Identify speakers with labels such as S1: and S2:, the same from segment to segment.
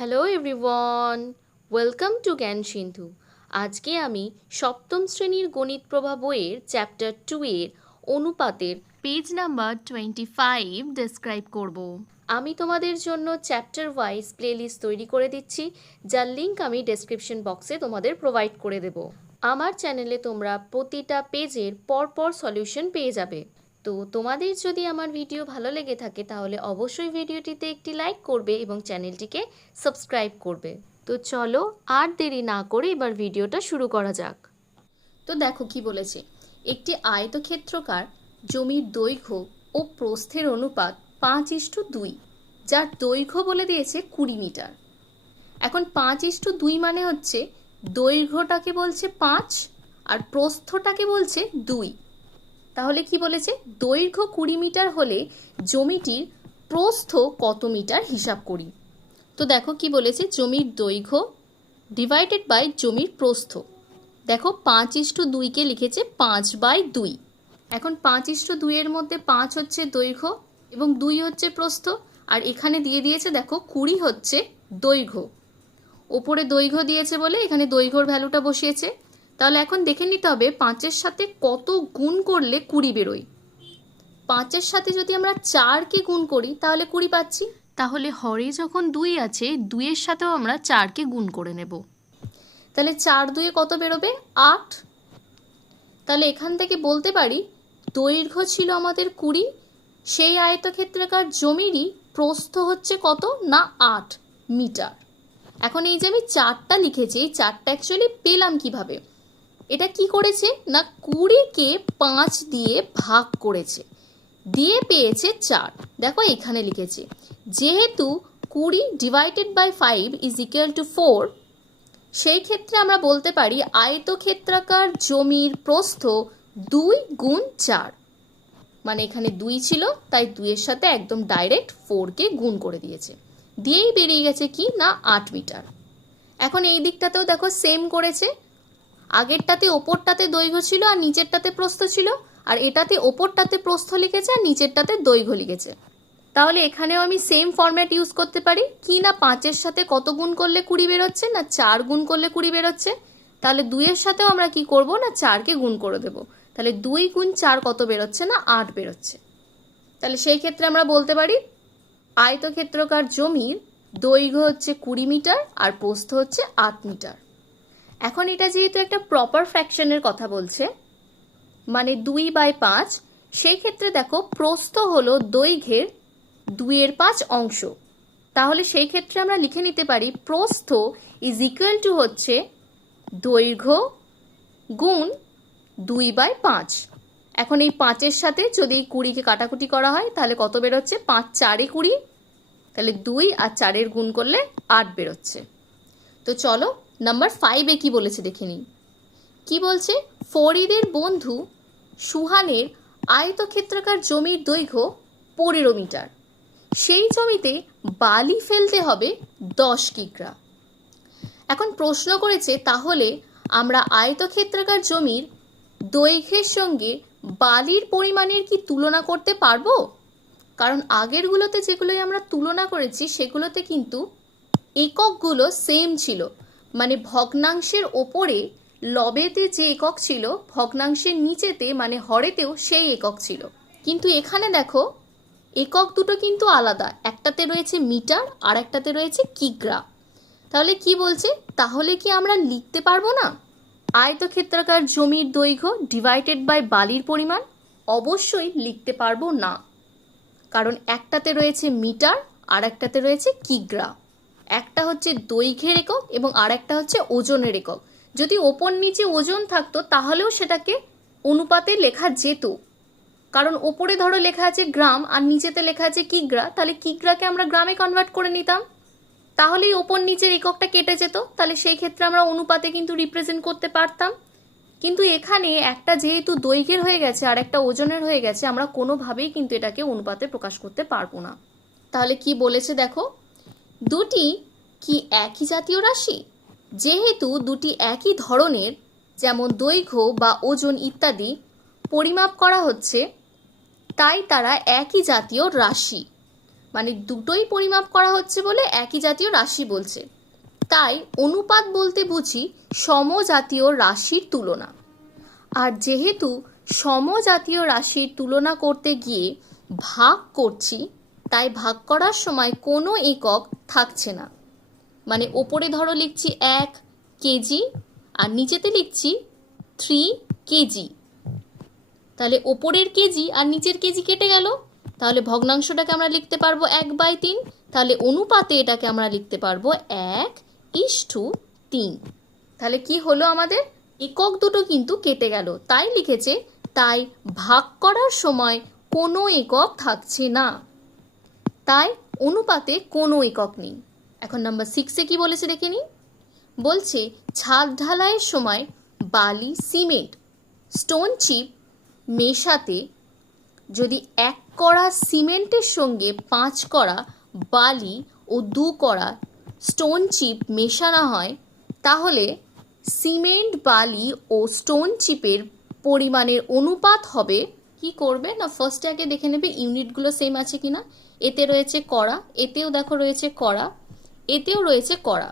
S1: Hello everyone welcome to জ্ঞান সিন্ধু আজকে আমি সপ্তম শ্রেণির গণিত প্রভা বইয়ের চ্যাপ্টার টু এর অনুপাতের page number twenty five describe করব। আমি তোমাদের জন্য চ্যাপ্টার ওয়াইজ প্লেলিস্ট তৈরি করে দিচ্ছি, যার লিঙ্ক আমি ডেসক্রিপশন বক্সে তোমাদের প্রোভাইড করে দেব। আমার চ্যানেলে তোমরা প্রতিটা পেজের পরপর সলিউশন পেয়ে যাবে। তো তোমাদের যদি আমার ভিডিও ভালো লেগে থাকে তাহলে অবশ্যই ভিডিওটিতে একটি লাইক করবে এবং চ্যানেলটিকে সাবস্ক্রাইব করবে। তো চলো আর দেরি না করে এবার ভিডিওটা শুরু করা যাক। তো দেখো কি বলেছে, একটি আয়তক্ষেত্রকার জমির দৈর্ঘ্য ও প্রস্থের অনুপাত পাঁচ ইস্টু দুই, যার দৈর্ঘ্য বলে দিয়েছে কুড়ি মিটার। এখন পাঁচ ইস্টু দুই মানে হচ্ছে দৈর্ঘ্যটাকে বলছে পাঁচ আর প্রস্থটাকে বলছে দুই। তাহলে কি বলেছে? দৈর্ঘ্য কুড়ি মিটার হলে জমিটির প্রস্থ কত মিটার হিসাব করি? তো দেখো কি বলেছে? জমির দৈর্ঘ্য ডিভাইডেড বাই জমির প্রস্থ। দেখো পাঁচ ইস্টু দুইকে লিখেছে পাঁচ বাই দুই। এখন পাঁচ ইস্টু দুইয়ের মধ্যে পাঁচ হচ্ছে দৈর্ঘ্য এবং দুই হচ্ছে প্রস্থ। আর এখানে দিয়ে দিয়েছে, দেখো, কুড়ি হচ্ছে দৈর্ঘ্য। ওপরে দৈর্ঘ্য দিয়েছে বলে এখানে দৈর্ঘ্যর ভ্যালুটা বসিয়েছে। তাহলে এখন দেখে নিতে হবে পাঁচের সাথে কত গুণ করলে কুড়ি বেরোয়। পাঁচের সাথে যদি আমরা চারকে গুণ করি তাহলে কুড়ি পাচ্ছি। তাহলে হরে যখন দুই আছে দুইয়ের সাথেও আমরা চারকে গুণ করে নেব। তাহলে চার দুয়ে কত বেরোবে? আট। তাহলে এখান থেকে বলতে পারি দৈর্ঘ্য ছিল আমাদের কুড়ি সেই আয়তক্ষেত্রাকার জমিরই প্রস্থ হচ্ছে কত? না আট মিটার। এখন এই যে আমি চারটা লিখেছি এই চারটা অ্যাকচুয়ালি পেলাম কীভাবে? এটা কি করেছে? না, কুড়িকে পাঁচ দিয়ে ভাগ করেছে। দিয়ে পেয়েছে চার। দেখো এখানে লিখেছে, যেহেতু কুড়ি divided by five is equal to four সেই ক্ষেত্রে আমরা বলতে পারি আয়তক্ষেত্রাকার জমির প্রস্থ দুই গুণ চার। মানে এখানে দুই ছিল, তাই দুইয়ের সাথে একদম ডাইরেক্ট ফোরকে গুণ করে দিয়েছে। দিয়েই বেরিয়ে গেছে কি? না, আট মিটার। এখন এই দিকটাতেও দেখো সেম করেছে। আগেরটাতে ওপরটাতে দৈর্ঘ্য ছিল আর নিচেরটাতে প্রস্থ ছিল। আর এটাতে ওপরটাতে প্রস্থ লিখেছে আর নিচেরটাতে দৈর্ঘ্য লিখেছে। তাহলে এখানেও আমি সেম ফরম্যাট ইউজ করতে পারি। কি না পাঁচের সাথে কত গুণ করলে কুড়ি বেরোচ্ছে না চার গুণ করলে কুড়ি বেরোচ্ছে? তাহলে দুইয়ের সাথেও আমরা কি করব না চারকে গুণ করে দেব? তাহলে দুই গুণ চার কত বেরোচ্ছে না আট বেরোচ্ছে। তাহলে সেই ক্ষেত্রে আমরা বলতে পারি, আয়তক্ষেত্রকার জমির দৈর্ঘ্য হচ্ছে কুড়ি মিটার আর প্রস্থ হচ্ছে আট মিটার। এখন এটা যেহেতু একটা প্রপার ফ্র্যাকশনের কথা বলছে মানে দুই বাই পাঁচ, সেই ক্ষেত্রে দেখো প্রস্থ হলো দৈর্ঘ্যের দুইয়ের পাঁচ অংশ। তাহলে সেই ক্ষেত্রে আমরা লিখে নিতে পারি প্রস্থ ইজ ইকুয়াল টু হচ্ছে দৈর্ঘ্য গুণ দুই বাই পাঁচ। এখন এই পাঁচের সাথে যদি কুড়িকে কাটাকুটি করা হয়, তাহলে কত বেরোচ্ছে? পাঁচ চারে কুড়ি, তাহলে দুই আর চারের গুণ করলে আট বেরোচ্ছে। তো চলো নাম্বার ফাইভে কি বলেছে দেখে নিই। কি বলছে? ফরিদের বন্ধু সুহানের আয়তক্ষেত্রাকার জমির দৈর্ঘ্য পনেরো মিটার। সেই জমিতে বালি ফেলতে হবে দশ কিগ্রা এখন প্রশ্ন করেছে, তাহলে আমরা আয়তক্ষেত্রাকার জমির দৈর্ঘ্যের সঙ্গে বালির পরিমাণের কি তুলনা করতে পারব? কারণ আগেরগুলোতে যেগুলোই আমরা তুলনা করেছি, সেগুলোতে কিন্তু এককগুলো সেম ছিল। মানে ভগ্নাংশের ওপরে লবেতে যে একক ছিল, ভগ্নাংশের নিচেতে মানে হরেতেও সেই একক ছিল। কিন্তু এখানে দেখো, একক দুটো কিন্তু আলাদা। একটাতে রয়েছে মিটার আর একটাতে রয়েছে কিগ্রা। তাহলে কি বলছে? তাহলে কি আমরা লিখতে পারব না? আয়তক্ষেত্রাকার জমির দৈর্ঘ্য ডিভাইডেড বাই বালির পরিমাণ অবশ্যই লিখতে পারব না। কারণ একটাতে রয়েছে মিটার আর একটাতে রয়েছে কিগ্রা। একটা হচ্ছে দৈর্ঘ্যের একক এবং আর একটা হচ্ছে ওজনের একক। যদি ওপর নিচে ওজন থাকতো, তাহলেও সেটাকে অনুপাতে লেখা যেত। কারণ ওপরে ধরো লেখা আছে গ্রাম, আর নিচেতে লেখা আছে কিগ্রা, তাহলে কিগ্রাকে আমরা গ্রামে কনভার্ট করে নিতাম। তাহলেই ওপর নিচের এককটা কেটে যেত, তাহলে সেই ক্ষেত্রে আমরা অনুপাতে কিন্তু রিপ্রেজেন্ট করতে পারতাম। কিন্তু এখানে একটা যেহেতু দৈর্ঘ্যের হয়ে গেছে, আর একটা ওজনের হয়ে গেছে, আমরা কোনোভাবেই কিন্তু এটাকে অনুপাতে প্রকাশ করতে পারব না। তাহলে কি বলেছে দেখো? দুটি কি একই জাতীয় রাশি? যেহেতু দুটি একই ধরনের, যেমন দৈর্ঘ্য বা ওজন ইত্যাদি পরিমাপ করা হচ্ছে, তাই তারা একই জাতীয় রাশি। মানে দুটোই পরিমাপ করা হচ্ছে বলে একই জাতীয় রাশি বলছে। তাই অনুপাত বলতে বুঝি সমজাতীয় রাশির তুলনা। আর যেহেতু সমজাতীয় রাশির তুলনা করতে গিয়ে ভাগ করছি তাই ভাগ করার সময় কোনো একক থাকছে না। মানে ওপরে ধরো লিখছি এক কেজি আর নিচেতে লিখছি থ্রি কেজি। তাহলে ওপরের কেজি আর নিচের কেজি কেটে গেল। তাহলে ভগ্নাংশটাকে আমরা লিখতে পারব এক বাই তিন। তাহলে অনুপাতে এটাকে আমরা লিখতে পারব এক ইস টু তিন। তাহলে কি হলো আমাদের? একক দুটো কিন্তু কেটে গেল। তাই লিখেছে, তাই ভাগ করার সময় কোনো একক থাকছে না। তাই অনুপাতে কোনো একক নেই। এখন নাম্বার সিক্সে কি বলেছে দেখে নিন বলছে, ছাদ ঢালাইয়ের সময় বালি, সিমেন্ট স্টোন চিপ মেশাতে যদি এক কড়া সিমেন্টের সঙ্গে পাঁচ কড়া বালি ও দু কড়া স্টোন চিপ মেশানো হয়, তাহলে সিমেন্ট, বালি ও স্টোন চিপের পরিমাণের অনুপাত হবে কি করবে? না ফার্স্টে আগে দেখে নেবে ইউনিটগুলো সেম আছে কিনা। এতে রয়েছে কড়া, এতেও দেখো রয়েছে কড়া, এতেও রয়েছে কড়া।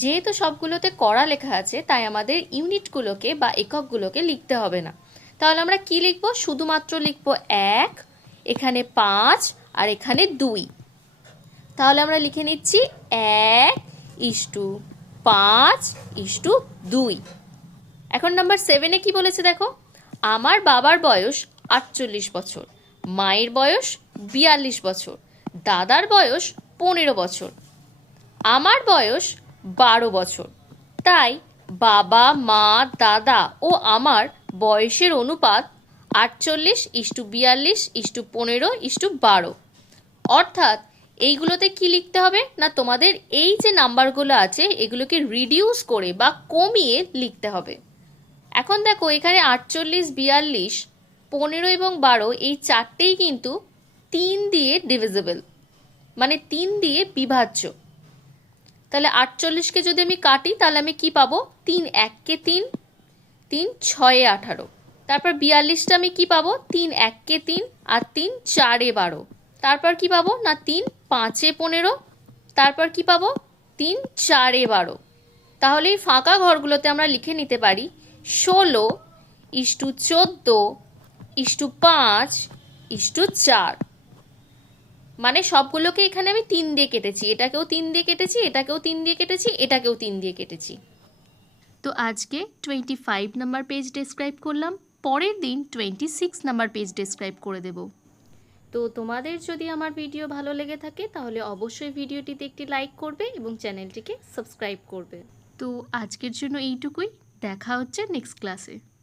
S1: যেহেতু সবগুলোতে কড়া লেখা আছে, তাই আমাদের ইউনিটগুলোকে বা এককগুলোকে লিখতে হবে না। তাহলে আমরা কি লিখব? শুধুমাত্র লিখব এক, এখানে পাঁচ, আর এখানে দুই। তাহলে আমরা লিখে নিচ্ছি এক ইস্টু পাঁচ ইস্টু দুই। এখন নাম্বার সেভেনে কি বলেছে দেখো? আমার বাবার বয়স আটচল্লিশ বছর। মায়ের বয়স বিয়াল্লিশ বছর। দাদার বয়স পনেরো বছর। আমার বয়স বারো বছর। তাই বাবা, মা, দাদা ও আমার বয়সের অনুপাত আটচল্লিশ ইস্টু বিয়াল্লিশ ইস্টু পনেরো ইস্টু বারো। অর্থাৎ এইগুলোতে কি লিখতে হবে না তোমাদের এই যে নাম্বারগুলো আছে এগুলোকে রিডিউস করে বা কমিয়ে লিখতে হবে। এখন দেখো এখানে আটচল্লিশ, বিয়াল্লিশ পনেরো এবং বারো এই চারটেই কিন্তু তিন দিয়ে ডিভিজিবল মানে তিন দিয়ে বিভাজ্য। তাহলে আটচল্লিশকে যদি আমি কাটি, তাহলে আমি কি পাবো? তিন এককে তিন তিন, ছয়ে, আঠারো। তারপর বিয়াল্লিশটা আমি কি পাবো? তিন এককে তিন আর তিন, চারে বারো। তারপর কি পাবো? না, তিন, পাঁচে পনেরো। তারপর কি পাবো? তিন, চারে বারো। তাহলে এই ফাঁকা ঘরগুলোতে আমরা লিখে নিতে পারি ষোলো ইস্টু চোদ্দ ইস্টু পাঁচ ইস্টু চার। মানে সবগুলোকে এখানে আমি তিন দিয়ে কেটেছি। এটাকেও তিন দিয়ে কেটেছি এটাকেও তিন দিয়ে কেটেছি এটাকেও তিন দিয়ে কেটেছি। তো আজকে twenty five number page describe করলাম পরের দিন twenty six number page describe করে দেব। তো তোমাদের যদি আমার ভিডিও ভালো লেগে থাকে তাহলে অবশ্যই ভিডিওটিতে একটি লাইক করবে এবং চ্যানেলটিকে সাবস্ক্রাইব করবে। তো আজকের জন্য এইটুকুই। দেখা হচ্ছে নেক্সট ক্লাসে